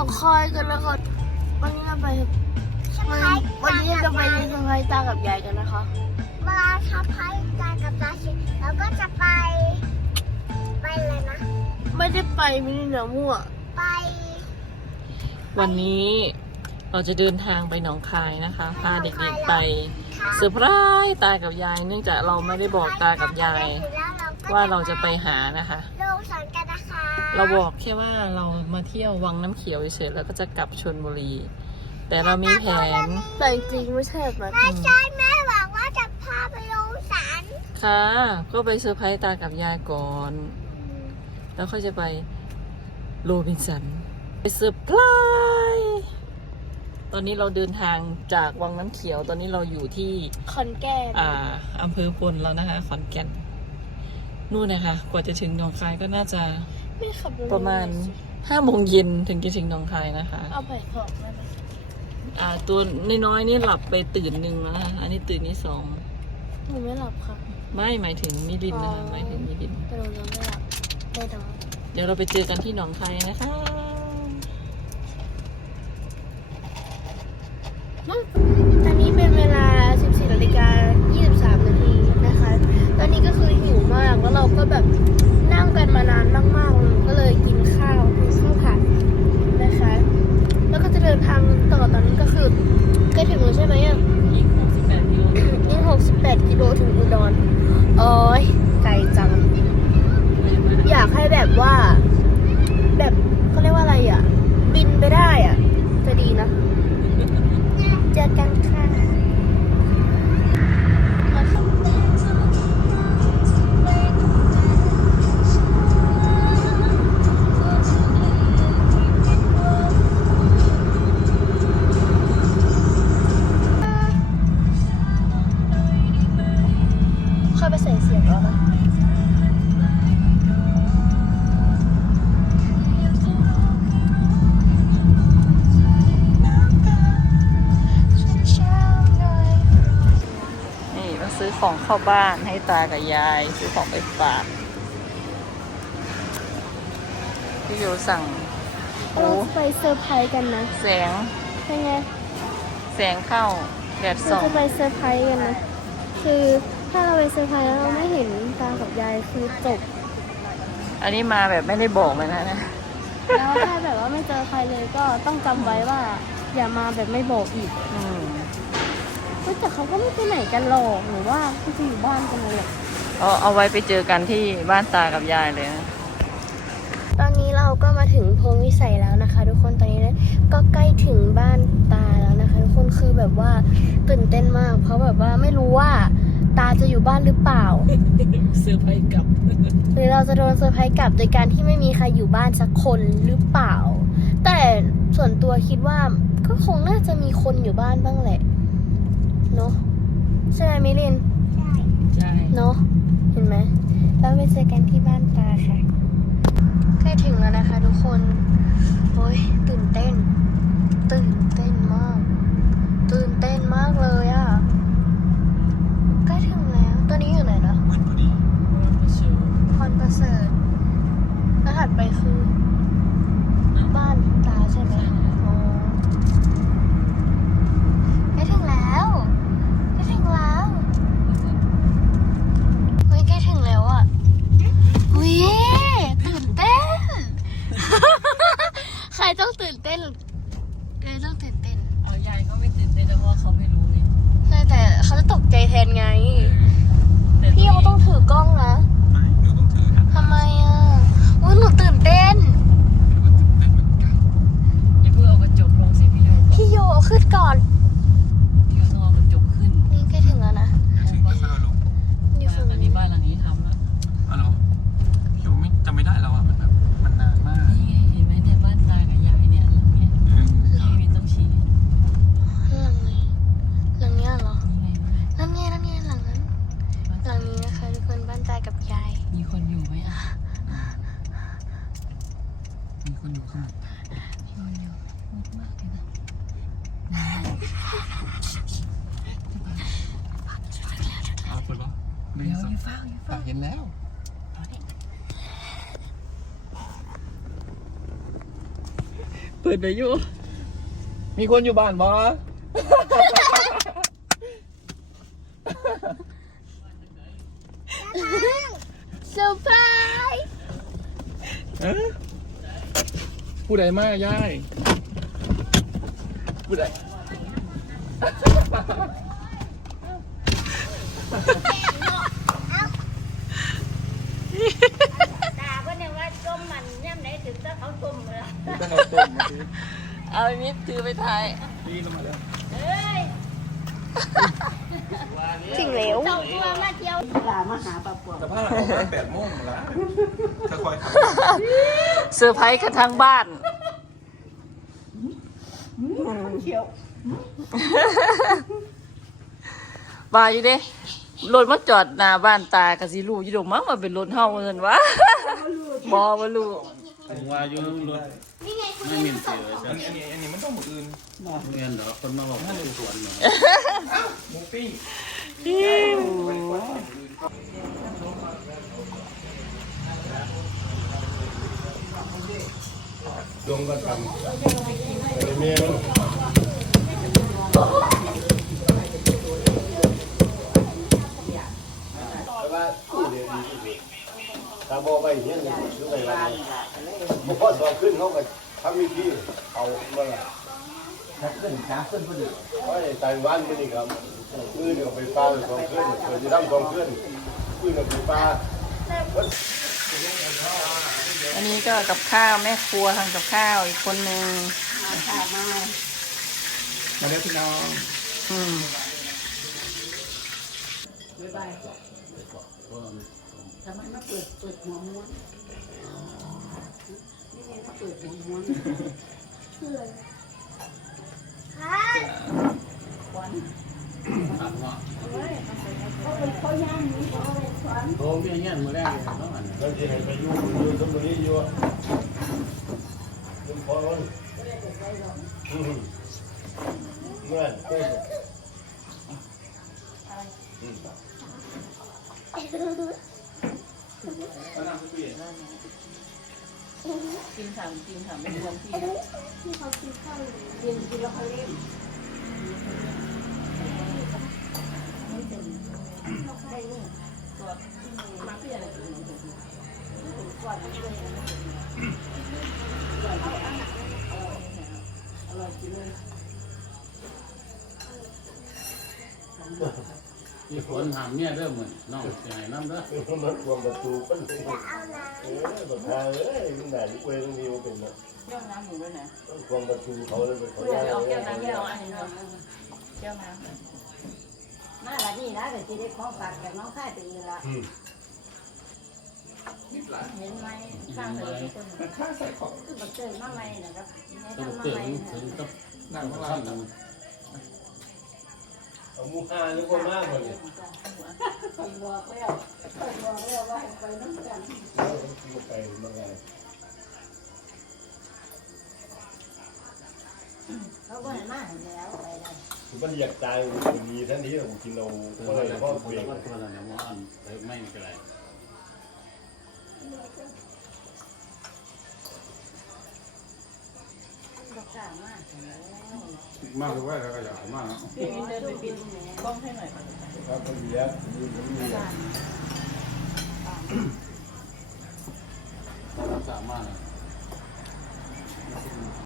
องคอยกันแล้วก็วันนี้เราไปวันวันนี้เราจะไปเล่นสะพายตากับยายกันนะคะมาทำให้ตากับตาชิแล้วก็จะไป ไปเลยนะ ไม่ได้ไปมินิเหนือมั่ว ไป วันนี้เราจะเดินทางไปหนองคายนะคะ พาเด็กๆไปเซอร์ไพรส์ตากับยาย เนื่องจากเราไม่ได้บอกตากับยาย ว่าเราจะไปหานะคะ ลงสอนกันนะคะ เราบอกแค่ว่าเรามาเที่ยววังน้ำเขียวเฉยๆแล้วก็จะกลับชนบุรี แต่เรามีแผนแต่จริงๆไม่ใช่แบบนั้นไม่ใช่แม่บอกว่าจะพาไปลงสารค่ะ ก็ไปเซอร์ไพรส์ตากับยายก่อน แล้วค่อยจะไปโรบินสัน ไปเซอร์ไพรส์ตอนนี้เราเดินทางจากวังน้ำเขียวตอนนี้เราอยู่ที่คอนแก่นอ่าอำเภอพลแล้วนะคะขอนแก่นนู่นนะคะ กว่าจะถึงหนองคายก็น่าจะ ไม่ขับถประมาณห้าโมงเย็นถึงจะถึงหนองคายนะคะ เอาไปของได้ไหมอ่า ตัวน้อยๆนี่หลับไปตื่นหนึ่งแล้วนะคะอันนี้ตื่นนี่สอง หนูไม่หลับค่ะไม่หมายถึงมิลินนะคะอ๋อหมายถึงมิลิน แต่หนูยังไม่หลับได้แต่ว่าเดี๋ยวเราไปเจอกันที่หนองคายนะคะ ตอนนี้เป็นเวลา 14นาฬิกา23นาทีนะคะ ตอนนี้ก็คือหิวมาก แล้วเราก็แบบนั่งกันมานานมากๆเลยก็เลยกินข้าวกินข้าวผัดนะคะ แล้วก็จะเดินทางต่อตอนนี้ก็คือใกล้ถึงแล้วใช่ไหมอะ อีก68กิโล นี่68กิโลถึงอุดรโอ้ยไกลจัง อยากให้แบบ ว่า ของเข้าบ้านให้ตากับยาย ซื้อของไปฝากพี่โยสั่งโอ้เราจะไปเซอร์ไพรส์กันนะแสงเป็นไงแสงเข้าแดดเราส่องจะไปเซอร์ไพรส์กันนะ คือถ้าเราไปเซอร์ไพรส์แล้วเราไม่เห็นตากับยายคือจบ อันนี้มาแบบไม่ได้บอกเลยนะนะแล้วถ้าแบบว่าไม่เจอใครเลยก็ต้องจำไว้ว่า อย่ามาแบบไม่บอกอีก อืมเฮ้ย แต่เขาก็ไม่ไปไหนกันหรอกหรือว่าเขาจะอยู่บ้านกันเลยแหละเอาเอาไว้ไปเจอกันที่บ้านตากับยายเลยนะตอนนี้เราก็มาถึงพงวิสัยแล้วนะคะ ทุกคนตอนนี้เนี่ยก็ใกล้ถึงบ้านตาแล้วนะคะ ทุกคนคือแบบว่าตื่นเต้นมาก เพราะแบบว่าไม่รู้ว่าตาจะอยู่บ้านหรือเปล่าเซอร์ไพรส์กลับหรือเราจะโดนเซอร์ไพรส์กลับโดยการที่ไม่มีใครอยู่บ้านสักคนหรือเปล่า แต่ส่วนตัวคิดว่าก็คงน่าจะมีคนอยู่บ้านบ้างแหละ เนอะใช่ไหมมิลินใช่เนอะเห็นไหมแล้วไปเจอกันที่บ้านตาค่ะใกล้ถึงแล้วนะคะทุกคนโอ้ยตื่นเต้น ตื่นเต้นมาก ตื่นเต้นมากเลยอะ่ะใกล้ถึงแล้วตัวนี้อยู่ไหนนะพรประเสริฐรหัสไปคือ บ้านตาใช่ไหมอ๋อใกล้ถึงแล้วใกล้ถึงแล้วเฮ้ยใกล้ถึงแล้วอะวิตื่นเต้น ใครต้องตื่นเต้นใครต้องตื่นเต้น เอายายก็ไม่ตื่นเต้นนะเพราะว่าเขาไม่รู้ไง ใช่แต่เขาจะตกใจแทนไง แต่ พี่เขาต้องถือกล้องนะ ไม่หนูต้องถือครับ ทำไมอะอุ้ยหนูตื่นเต้น อย่าเพิ่งเอากระจกลงสิพี่โยก่อน พี่โยเอาขึ้นก่อน พี่โยต้องเอากระจกขึ้น นี่ใกล้ถึงแล้วนะ ถึงที่เซอร์ลูก อยู่ฝั่ง อันนี้ นี้ บ้านหลังนี้ทำแล้ว อ๋อเหรอพี่หนูไม่จำไม่ได้แล้วอะ มันแบบ มันนานมาก นี่ไงเห็นไหมเนี่ยบ้านตากับยายเนี่ยหลังเนี้ย เออ พี่มีต้องชี้ หลังนี้หลังเนี้ยเหรอ นี่ไง นั่นไงนั่นไงหลังนั้น หลังนี้นะคะทุกคนบ้านตากับยาย มีคนอยู่ไหมอะ มีคนอยู่ข้างใน มีคนอยู่มืดมากเลยนะ เอาเปิดวะ หนึ่งเดี๋ยวสองอยู่เฝ้าอยู่อะเฝ้าเห็นแล้วเอาดิปิดไปอยู่มีคนอยู่บ้านบ่เซอร์ไพรส์เอ๊ะผู้ใดมากย่ายผู้ใดตาก็เนี่ยว่าต้มมันย่ำไหนถึงจะเขาต้มเลย ต้องเอาต้มมาสิ เอา ไอ้มิดถือไปถ่ายตีลงมาแล้วเฮ้ยสิ่งเหลวเจ้าตัวมาเที่ยวแต่ผ้าออกมาแปดโมงแล้วถ้าคอยขับเซอร์ไพรส์กันทั้งบ้านบาอยู่เด้รถมาจอดหน้าบ้านตากะสิรู้อยู่ดอกมั้งว่าเป็นรถเฮาเงินวะบ่บ่รู้ผมว่าอยู่รถ ไม่มีเสียอันนี้อันนี้อันนี้มันต้องหมดอื่นเงินเหรอคนมาบอกว่าเป็นสวนเหรอหมูปิ้งดวงก็ทำเมียมันถ้าบ่ไปเฮียนซื้อไปวันนี้บ่พอสอบขึ้นเขาก็ ทำวิธีเอาบ่ล่ะถ้าขึ้นขาขึ้นพอดีโอ้ยไต้หวันมื้อนี้ครับมือเดียวไปฟ้าไปสองขึ้นเปิดสิทำสองขึ้นขึ้นกับไปฟ้าอันนี้ก็กับข้าวแม่ครัวทำกับข้าวอีกคนหนึ่งมาแล้วพี่น้อง อืมโอ้พี่เปิดเปิดหม้อม้ว งี้ยมือแรกเลยน้องอัน แล้วสิให้ไปอยู่อยู่ตรงนี้อยู่อยู่พอวันอืมเมื่อเอ้ย กินถามกินถามเป็นวันที่มีคน ถามเมียเริ่มเหมือนน้องเสียหายน้ำเด้อมันควงประตูมันเออบัดหาเอ้ยมันได้ลูกเว้ยตรงนี้มันเป็นนะแก้วน้ำหมูด้วยนะมันควงประตูเขาเลยเขาเดี๋ยวย้ายเอาแก้วน้ำแก้วอันนี้เนาะแก้วน้ำมาละนี่นะก็สิได้ของฝากจากน้องค่ายไปอีกละอืมเห็นไหมข้างเลยคนมันค่าใส่ของคือบักเตอร์มาใหม่นะครับแม่ทำมาเตือใหม่นะถึงกับนั่งข้างล่าท่างน เอาหมูห้านึกว่ามากกว่านี้คอยบอกแล้วคอยบอกแล้วว่าให้ไปน้ำกันมันไปมันไงเขาก็ให้มาให้แล้วไปเลยมันอยากตายมันมีทันทีเรากินเราเตือนก็เลยแล้วพ่อก็เปลี่ยนก็ตัวนั้นเนี่ยว่าอันไม่มีอะไรบั กกล้ามากแล้วมากเลยก็อยากมากำพี่มินเดินไปปิดกล้องให้หน่อยครับมันมีแล้วมันมีแล้ว